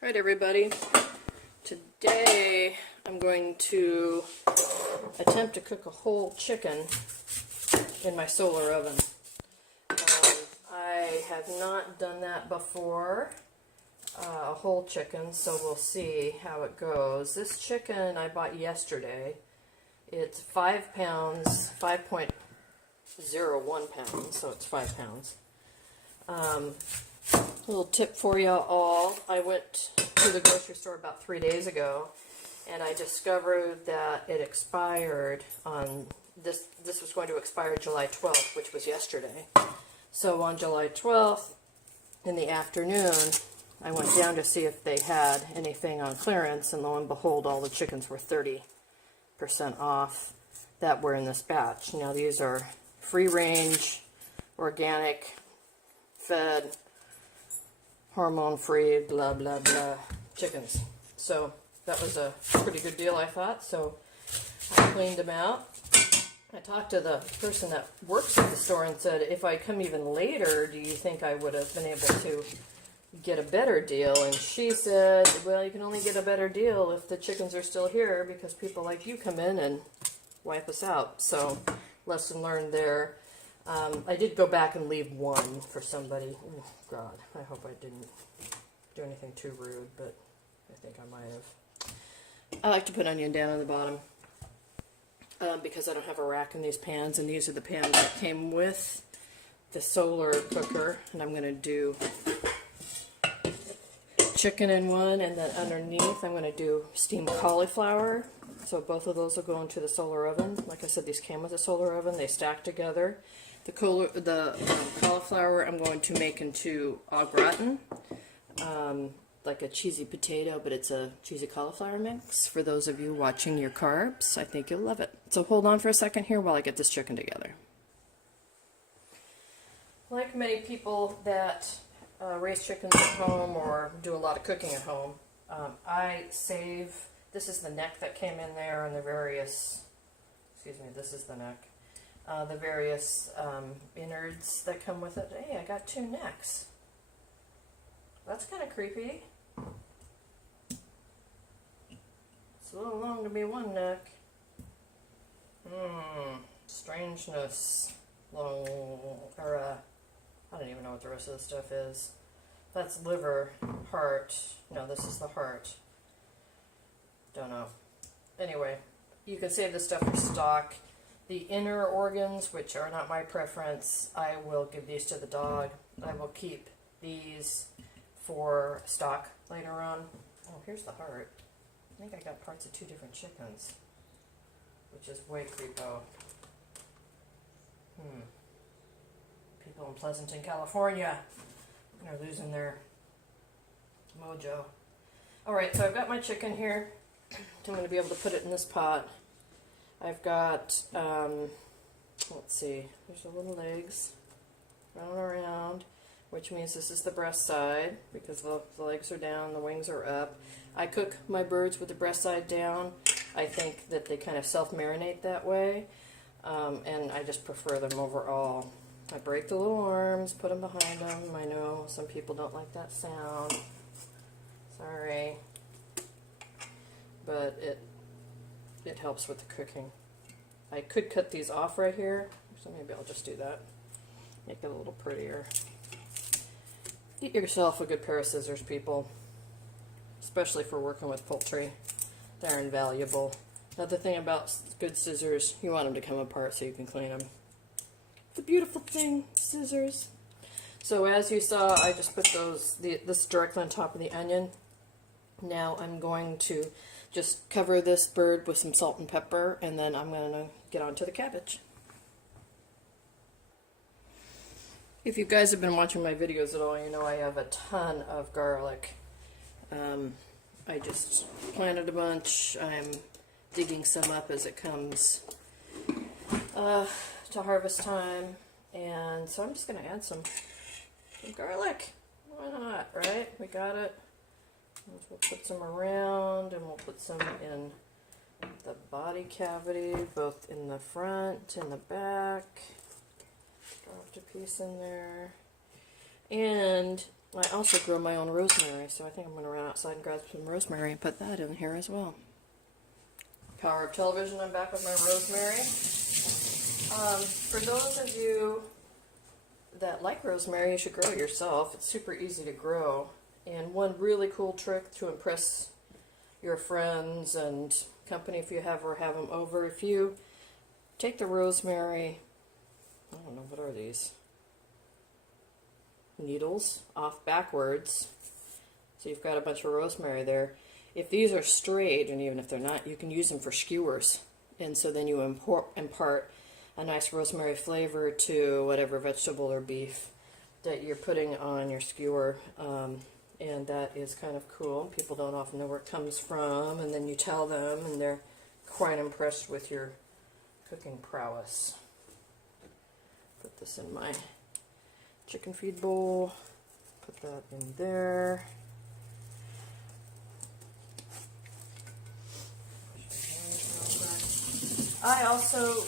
Alright everybody, today I'm going to attempt to cook a whole chicken in my solar oven. I have not done that before, a whole chicken, so we'll see how it goes. This chicken I bought yesterday. It's 5 pounds, 5.01 pounds, so it's 5 pounds. A little tip for you all. I went to the grocery store about 3 days ago and I discovered that it expired on this was going to expire July 12th, which was yesterday. So on July 12th in the afternoon I went down to see if they had anything on clearance, and lo and behold, all the chickens were 30% off that were in this batch. Now these are free range, organic, fed, hormone-free, blah, blah, blah chickens. So that was a pretty good deal, I thought. So I cleaned them out. I talked to the person that works at the store and said, if I come even later, do you think I would have been able to get a better deal? And she said, well, you can only get a better deal if the chickens are still here, because people like you come in and wipe us out. So lesson learned there. I did go back and leave one for somebody. Oh, God, I hope I didn't do anything too rude, but I think I might have. I like to put onion down on the bottom because I don't have a rack in these pans, and these are the pans that came with the solar cooker. And I'm going to do chicken in one, and then underneath I'm going to do steamed cauliflower. So both of those will go into the solar oven. Like I said, these came with a solar oven. They stack together. The cauliflower I'm going to make into au gratin, like a cheesy potato, but it's a cheesy cauliflower mix. For those of you watching your carbs, I think you'll love it. So hold on for a second here while I get this chicken together. Like many people that raise chickens at home or do a lot of cooking at home, I save, this is the neck that came in there, and the various, excuse me, this is the neck. The various innards that come with it. Hey, I got 2 necks. That's kind of creepy. It's a little long to be one neck. Strangeness. Long, or I don't even know what the rest of the stuff is. That's liver, heart. No, this is the heart. Don't know. Anyway, you can save this stuff for stock. The inner organs, which are not my preference, I will give these to the dog. I will keep these for stock later on. Oh, here's the heart. I think I got parts of 2 different chickens, which is way creepo. People in Pleasanton, California are losing their mojo. Alright, so I've got my chicken here. I'm going to be able to put it in this pot. I've got, let's see, there's the little legs running around, which means this is the breast side, because the legs are down, the wings are up. I cook my birds with the breast side down. I think that they kind of self-marinate that way, and I just prefer them overall. I break the little arms, put them behind them. I know some people don't like that sound. Sorry. But it helps with the cooking. I could cut these off right here, so maybe I'll just do that. Make it a little prettier. Get yourself a good pair of scissors, people. Especially for working with poultry. They're invaluable. Another thing about good scissors, you want them to come apart so you can clean them. It's a beautiful thing, scissors. So as you saw, I just put this directly on top of the onion. Now I'm going to just cover this bird with some salt and pepper, and then I'm going to get on to the cabbage. If you guys have been watching my videos at all, you know I have a ton of garlic. I just planted a bunch. I'm digging some up as it comes to harvest time, and so I'm just going to add some garlic. Why not, right? We got it. We'll put some around, and we'll put some in the body cavity, both in the front and the back. Dropped a piece in there. And I also grow my own rosemary, so I think I'm going to run outside and grab some rosemary and put that in here as well. Power of television, I'm back with my rosemary. For those of you that like rosemary, you should grow it yourself. It's super easy to grow. And one really cool trick to impress your friends and company, if you have them over, if you take the rosemary, I don't know, what are these? Needles off backwards. So you've got a bunch of rosemary there. If these are straight, and even if they're not, you can use them for skewers. And so then you impart a nice rosemary flavor to whatever vegetable or beef that you're putting on your skewer. And that is kind of cool. People don't often know where it comes from, and then you tell them, and they're quite impressed with your cooking prowess. Put this in my chicken feed bowl. Put that in there. I also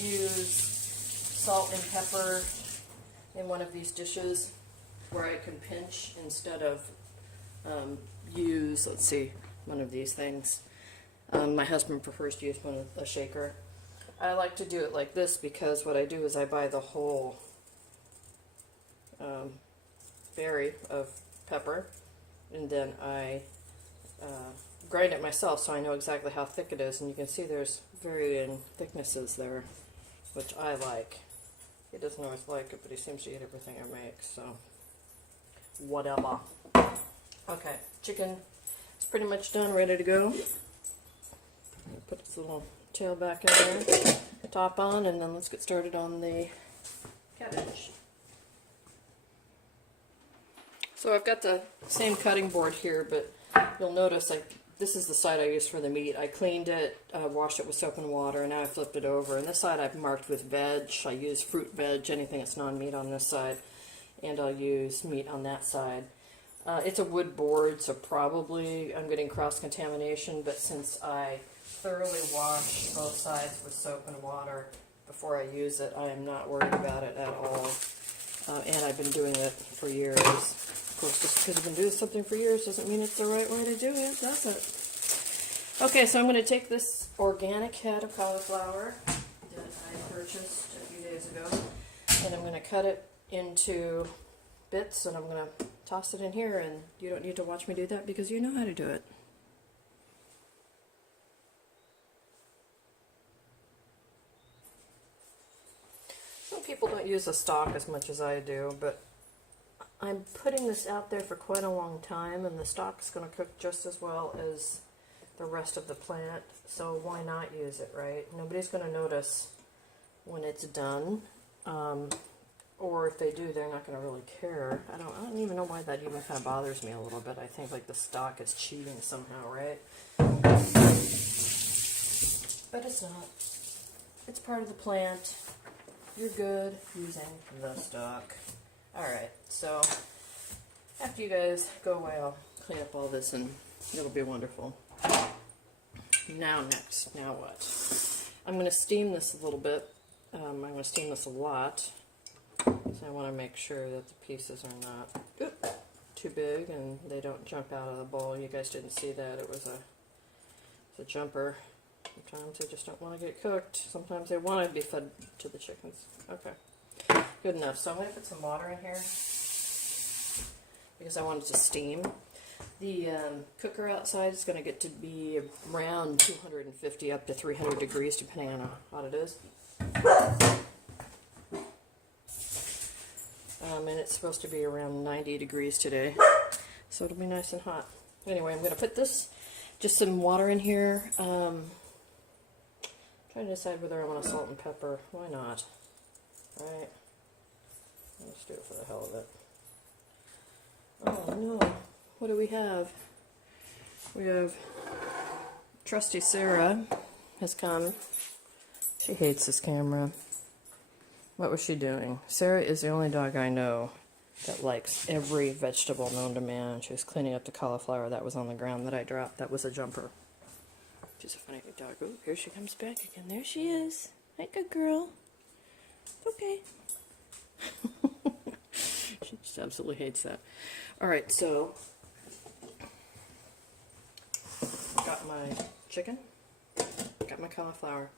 use salt and pepper in one of these dishes where I can pinch instead of use, let's see, one of these things. My husband prefers to use a shaker. I like to do it like this because what I do is I buy the whole berry of pepper, and then I grind it myself so I know exactly how thick it is, and you can see there's varying thicknesses there, which I like. He doesn't always like it, but he seems to eat everything I make, so whatever. Okay, chicken is pretty much done, ready to go. Put its little tail back in there, top on, and then let's get started on the cabbage. So I've got the same cutting board here, but you'll notice this is the side I used for the meat. I cleaned it, washed it with soap and water, and now I flipped it over. And this side I've marked with veg. I use fruit veg, anything that's non-meat on this side, and I'll use meat on that side. It's a wood board, so probably I'm getting cross-contamination, but since I thoroughly wash both sides with soap and water before I use it, I am not worried about it at all. And I've been doing it for years. Of course, just because you've been doing something for years doesn't mean it's the right way to do it, does it? Okay, so I'm going to take this organic head of cauliflower that I purchased a few days ago, and I'm going to cut it into bits, and I'm going to toss it in here, and you don't need to watch me do that because you know how to do it. Some people don't use the stock as much as I do, but I'm putting this out there for quite a long time, and the stock is going to cook just as well as the rest of the plant, so why not use it, right? Nobody's going to notice when it's done, or if they do, they're not going to really care. I don't even know why that even kind of bothers me a little bit. I think like the stock is cheating somehow, right? But it's not. It's part of the plant. You're good using the stock. Alright, so after you guys go away, I'll clean up all this and it'll be wonderful. Now what? I'm going to steam this a little bit. I'm going to steam this a lot. So I want to make sure that the pieces are not too big and they don't jump out of the bowl. You guys didn't see that. It was a jumper. Sometimes they just don't want to get cooked. Sometimes they want to be fed to the chickens. Okay. Good enough. So I'm going to put some water in here because I want it to steam. The cooker outside is going to get to be around 250 up to 300 degrees depending on how hot it is. And it's supposed to be around 90 degrees today, so it'll be nice and hot. Anyway, I'm going to put just some water in here. Trying to decide whether I want to salt and pepper. Why not? Right? Let's do it for the hell of it. Oh no. What do we have? We have trusty Sarah has come. She hates this camera. What was she doing? Sarah is the only dog I know that likes every vegetable known to man. She was cleaning up the cauliflower that was on the ground that I dropped. That was a jumper. She's a funny dog. Ooh, here she comes back again. There she is. Hi, good girl. Okay. She just absolutely hates that. Alright, so got my chicken, got my cauliflower.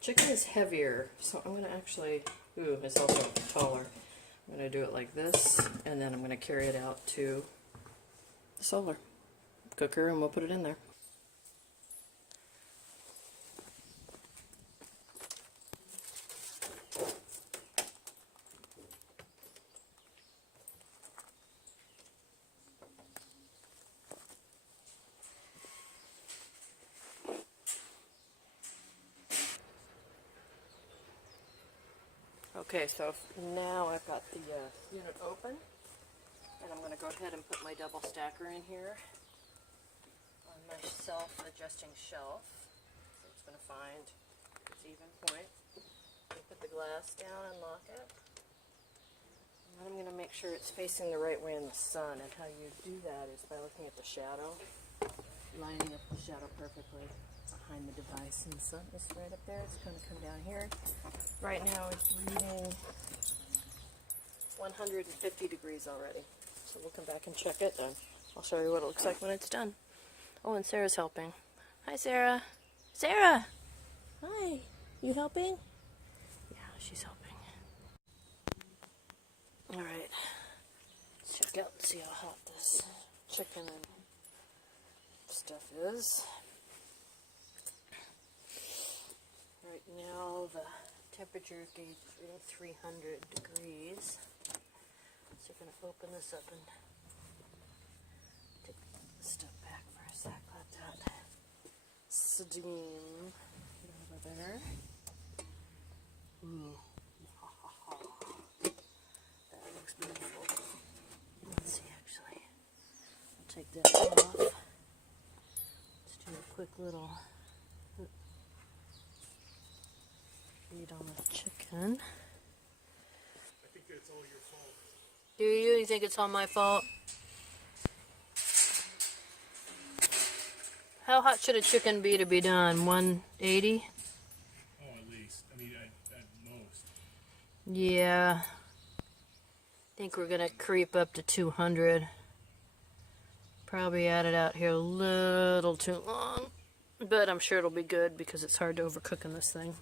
Chicken is heavier, so I'm going to actually, it's also taller. I'm going to do it like this, and then I'm going to carry it out to the solar cooker, and we'll put it in there. Okay, so now I've got the unit open, and I'm going to go ahead and put my double stacker in here on my self-adjusting shelf, so it's going to find its even point. Put the glass down and lock it. And then I'm going to make sure it's facing the right way in the sun, and how you do that is by looking at the shadow, lining up the shadow perfectly behind the device, and the sun is right up there. It's going to come down here. Right now it's reading 150 degrees already. So we'll come back and check it, and I'll show you what it looks like when it's done. Oh, and Sarah's helping. Hi, Sarah. Sarah! Hi. You helping? Yeah, she's helping. Alright. Let's check out and see how hot this chicken and stuff is. Right now the temperature gauge is reading 300 degrees. So you're going to open this up and take the stuff back for a sec. Let that steam over there. Ooh. That looks beautiful. Let's see, actually. I'll take that off. Let's do a quick little read on the chicken. I think it's all your fault. Do you think it's all my fault? How hot should a chicken be to be done? 180? Oh, at least. I mean, at most. Yeah. I think we're going to creep up to 200. Probably add it out here a little too long. But I'm sure it'll be good because it's hard to overcook in this thing.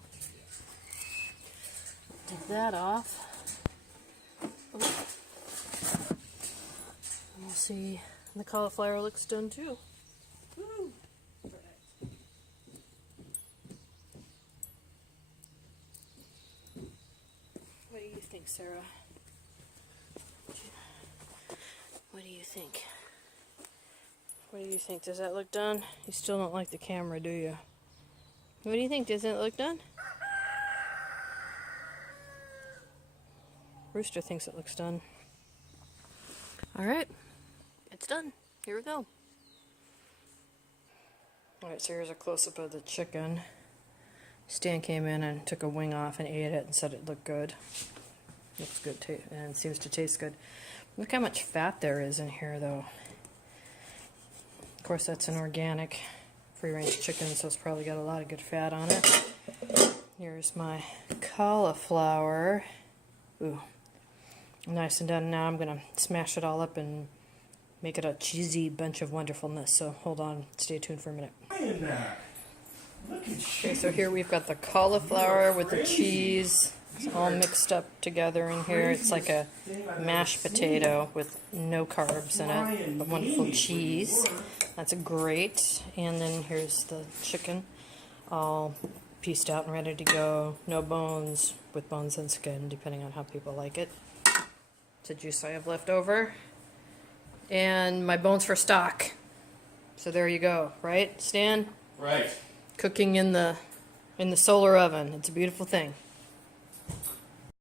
Take that off. And we'll see the cauliflower looks done too. Woo. What do you think, Sarah? What do you think? What do you think? Does that look done? You still don't like the camera, do you? What do you think? Doesn't it look done? Rooster thinks it looks done. Alright, it's done. Here we go. Alright, so here's a close-up of the chicken. Stan came in and took a wing off and ate it and said it looked good. Looks good and seems to taste good. Look how much fat there is in here, though. Of course, that's an organic free-range chicken, so it's probably got a lot of good fat on it. Here's my cauliflower. Ooh. Nice and done. Now I'm going to smash it all up and make it a cheesy bunch of wonderfulness. So hold on, stay tuned for a minute. Okay, so here we've got the cauliflower with the cheese. It's all mixed up together in here. It's like a mashed potato with no carbs in it, but wonderful cheese. That's great. And then here's the chicken, all pieced out and ready to go. No bones, with bones and skin, depending on how people like it. The juice I have left over, and my bones for stock. So there you go, right, Stan? Right. Cooking in the solar oven. It's a beautiful thing.